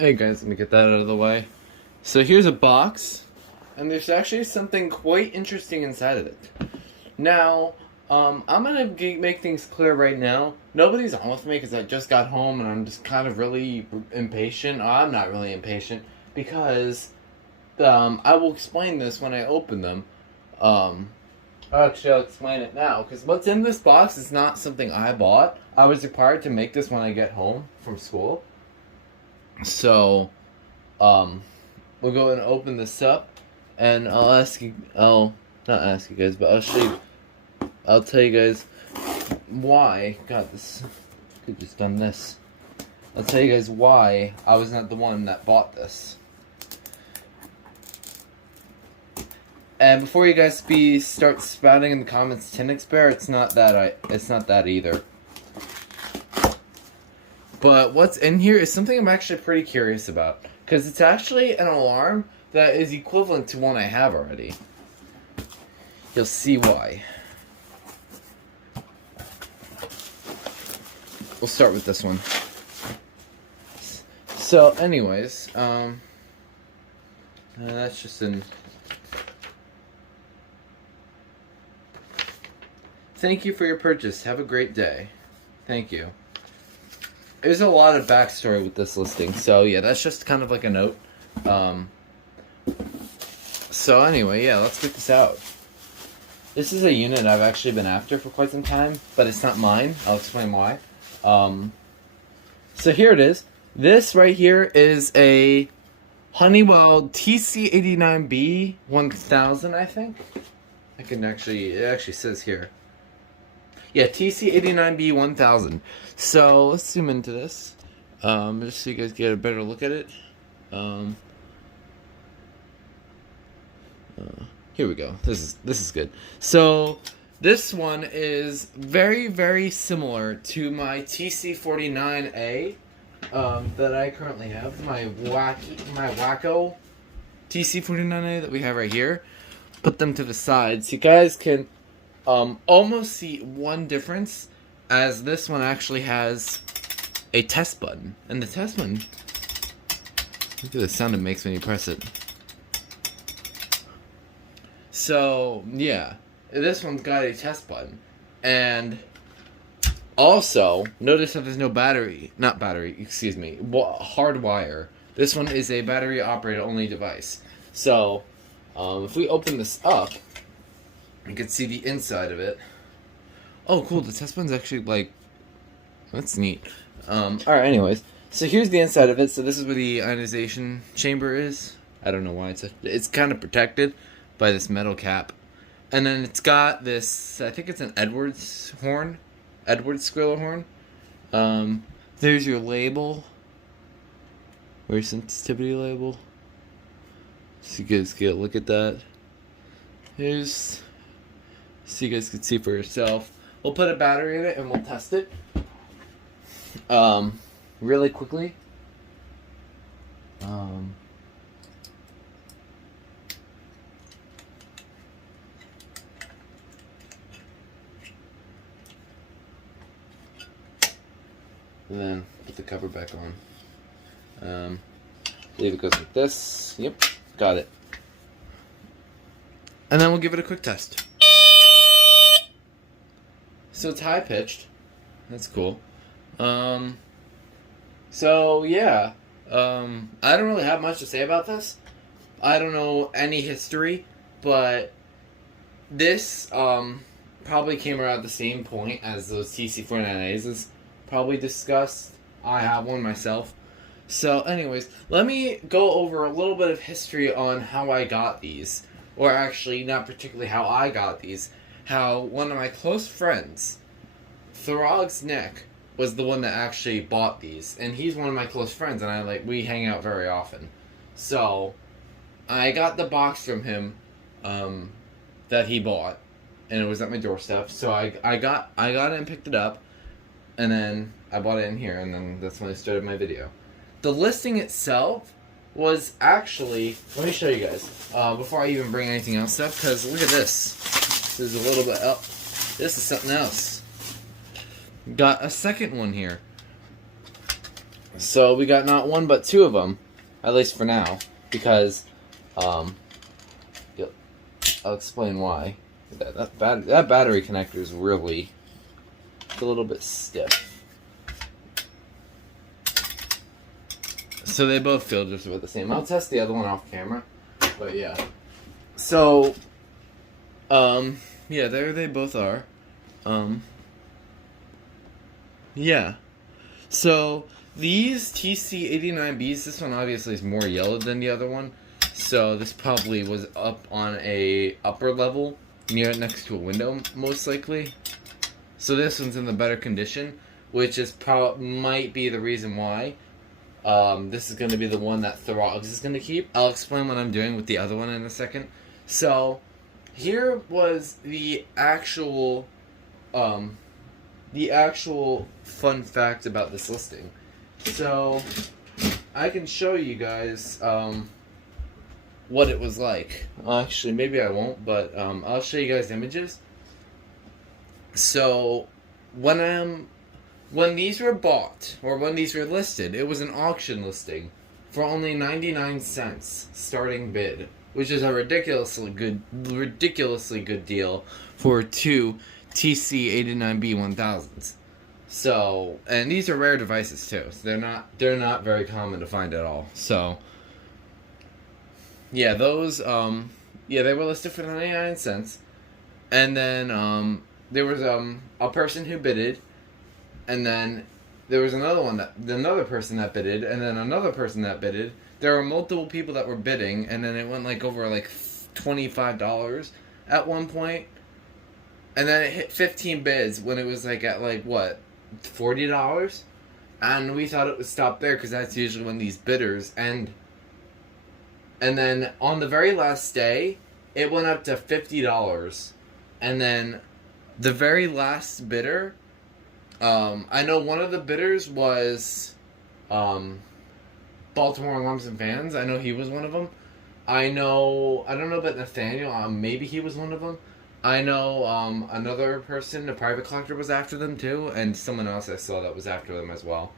Hey guys, let me get that out of the way. So here's a box, and there's actually something quite interesting inside of it. Now, I'm gonna make things clear right now. Nobody's on with me because I just got home and I'm just kind of really impatient. I'm not really impatient because I will explain this when I open them. Actually, I'll explain it now because what's in this box is not something I bought. I was required to make this when I get home from school. So, we'll go and open this up, and I'll not ask you guys, but I'll tell you guys why. God, this could just done this. I'll tell you guys why I was not the one that bought this. And before you guys start spouting in the comments, Tinix Bear, it's not that either. But what's in here is something I'm actually pretty curious about. Because it's actually an alarm that is equivalent to one I have already. You'll see why. We'll start with this one. So anyways, that's just an... Thank you for your purchase. Have a great day. Thank you. There's a lot of backstory with this listing, so yeah, that's just kind of like a note. So anyway, yeah, let's get this out. This is a unit I've actually been after for quite some time, but it's not mine. I'll explain why. So here it is. This right here is a Honeywell TC89B1000, I think. It actually says here. Yeah, TC89B1000. So let's zoom into this, just so you guys get a better look at it. Here we go. This is good. So this one is very, very similar to my TC49A that I currently have. My wacko TC49A that we have right here. Put them to the side so you guys can almost see one difference, as this one actually has a test button. And the test button, look at the sound it makes when you press it. So, yeah, this one's got a test button. And also, notice that there's no hard wire. This one is a battery operated only device. So, if we open this up, you can see the inside of it. Oh, cool. The test button's actually, like... That's neat. Alright, anyways. So here's the inside of it. So this is where the ionization chamber is. I don't know why it's kind of protected by this metal cap. And then it's got this... I think it's an Edwards horn. Edwards squirrel horn. There's your label. Or sensitivity label. So you guys get a look at that. Here's... So you guys can see for yourself. We'll put a battery in it and we'll test it. Really quickly. And then put the cover back on. I believe it goes like this. Yep, got it. And then we'll give it a quick test. So it's high pitched. That's cool. So yeah. I don't really have much to say about this. I don't know any history, but this probably came around at the same point as those TC49As is probably discussed. I have one myself. So anyways, let me go over a little bit of history on how I got these. Or actually, not particularly how I got these. How one of my close friends, Throg's Neck, was the one that actually bought these. And he's one of my close friends, and we hang out very often. So, I got the box from him that he bought, and it was at my doorstep. So I got it and picked it up, and then I bought it in here, and then that's when I started my video. The listing itself was actually, let me show you guys, before I even bring anything else up, because look at this. There's a little bit, oh, this is something else. Got a second one here. So we got not one but two of them, at least for now, because I'll explain why. That battery connector is really a little bit stiff. So they both feel just about the same. I'll test the other one off camera, but yeah. So, yeah, there they both are. Yeah. So these TC89Bs, this one obviously is more yellow than the other one. So this probably was up on a upper level, next to a window, most likely. So this one's in the better condition, which is might be the reason why. This is going to be the one that Throgs is going to keep. I'll explain what I'm doing with the other one in a second. So here was the actual fun fact about this listing. So I can show you guys what it was like. Actually, maybe I won't, but I'll show you guys images. So when these were bought, or when these were listed, it was an auction listing for only 99 cents starting bid, which is a ridiculously good deal for two TC89B1000s. So, and these are rare devices too. So they're not very common to find at all. So, yeah, those they were listed for 99 cents. And then there was a person who bidded, and then there was another person that bidded, and then another person that bidded. There were multiple people that were bidding, and then it went like over like $25 at one point. And then it hit 15 bids when it was like at like what, $40? And we thought it would stop there because that's usually when these bidders end. And then on the very last day, it went up to $50. And then the very last bidder, I know one of the bidders was Baltimore Alarms and Fans. I know he was one of them. I don't know about Nathaniel. Maybe he was one of them. I know another person, a private collector, was after them too, and someone else I saw that was after them as well.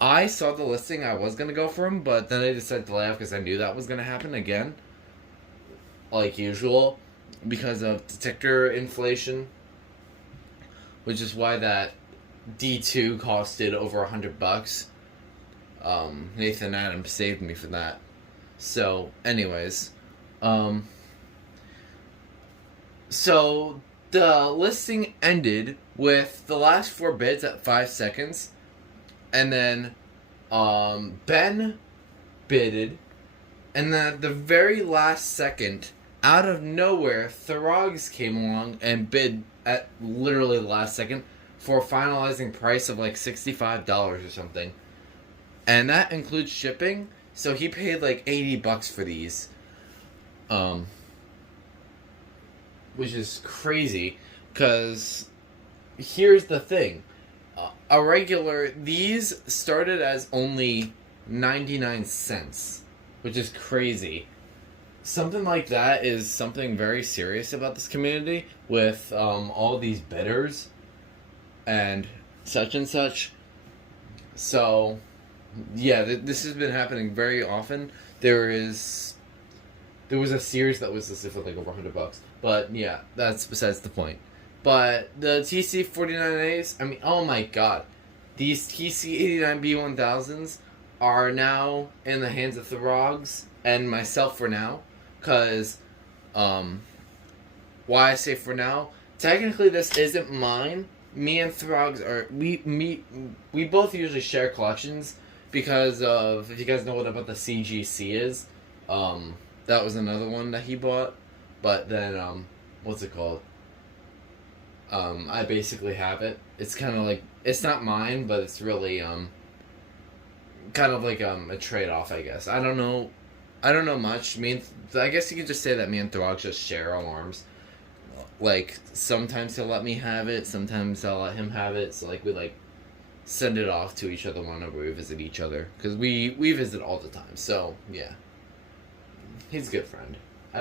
I saw the listing. I was going to go for them, but then I decided to lay off because I knew that was going to happen again, like usual, because of detector inflation, which is why that D2 costed over $100. Nathan Adams saved me for that. So, anyways, so the listing ended with the last 4 bids at 5 seconds, and then Ben bidded, and then at the very last second, out of nowhere, Throgs came along and bid at literally the last second for a finalizing price of like $65 or something. And that includes shipping, so he paid like $80 for these. Which is crazy, because here's the thing. These started as only 99 cents, which is crazy. Something like that is something very serious about this community, with all these bidders and such. So, yeah, this has been happening very often. There was a series that was listed for like over $100, but yeah, that's besides the point. But the TC49As, I mean, oh my god, these TC89B1000s are now in the hands of Throgs and myself for now, because why I say for now, technically this isn't mine. Me and Throgs we both usually share collections because of, if you guys know what about the CGC is, that was another one that he bought, but then what's it called? I basically have it. It's kind of like, it's not mine, but it's really kind of like a trade-off, I guess. I don't know much. I guess you could just say that me and Throgs just share alarms. Like, sometimes he'll let me have it, sometimes I'll let him have it, so like we like send it off to each other whenever we visit each other, because we visit all the time. So yeah, he's a good friend.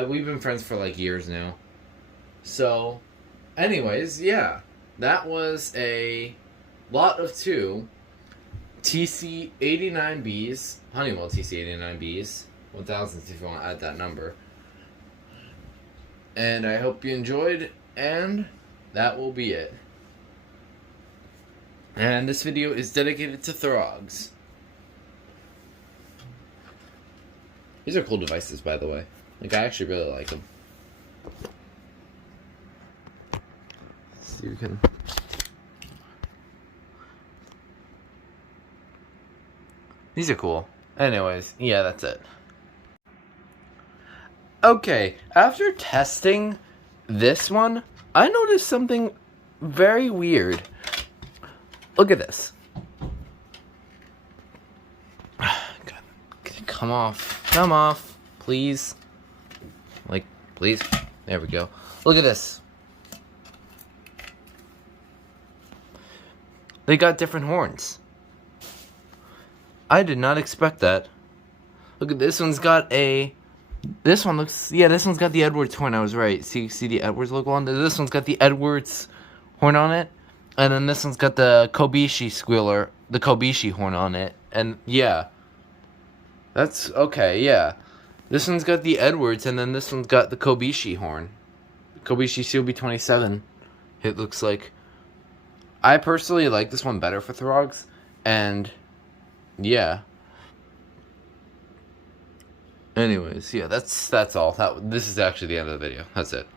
We've been friends for like years now. So anyways, yeah, that was a lot of 2 TC89Bs, Honeywell TC89Bs, 1000s if you want to add that number. And I hope you enjoyed, and that will be it. And this video is dedicated to Throgs. These are cool devices, by the way. Like, I actually really like them. Let's see if we can... These are cool. Anyways, yeah, that's it. Okay, after testing this one, I noticed something very weird. Look at this. Come off. Come off. Please. Like, please. There we go. Look at this. They got different horns. I did not expect that. Look at this one's got a... This one looks... Yeah, this one's got the Edwards horn. I was right. See the Edwards logo on there? This one's got the Edwards horn on it. And then this one's got the Kobishi squealer. The Kobishi horn on it. And, yeah. That's... Okay, yeah. This one's got the Edwards, and then this one's got the Kobishi horn. Kobishi COB27, it looks like. I personally like this one better for Throgs. And... Yeah. Anyways, yeah, that's all. This is actually the end of the video. That's it.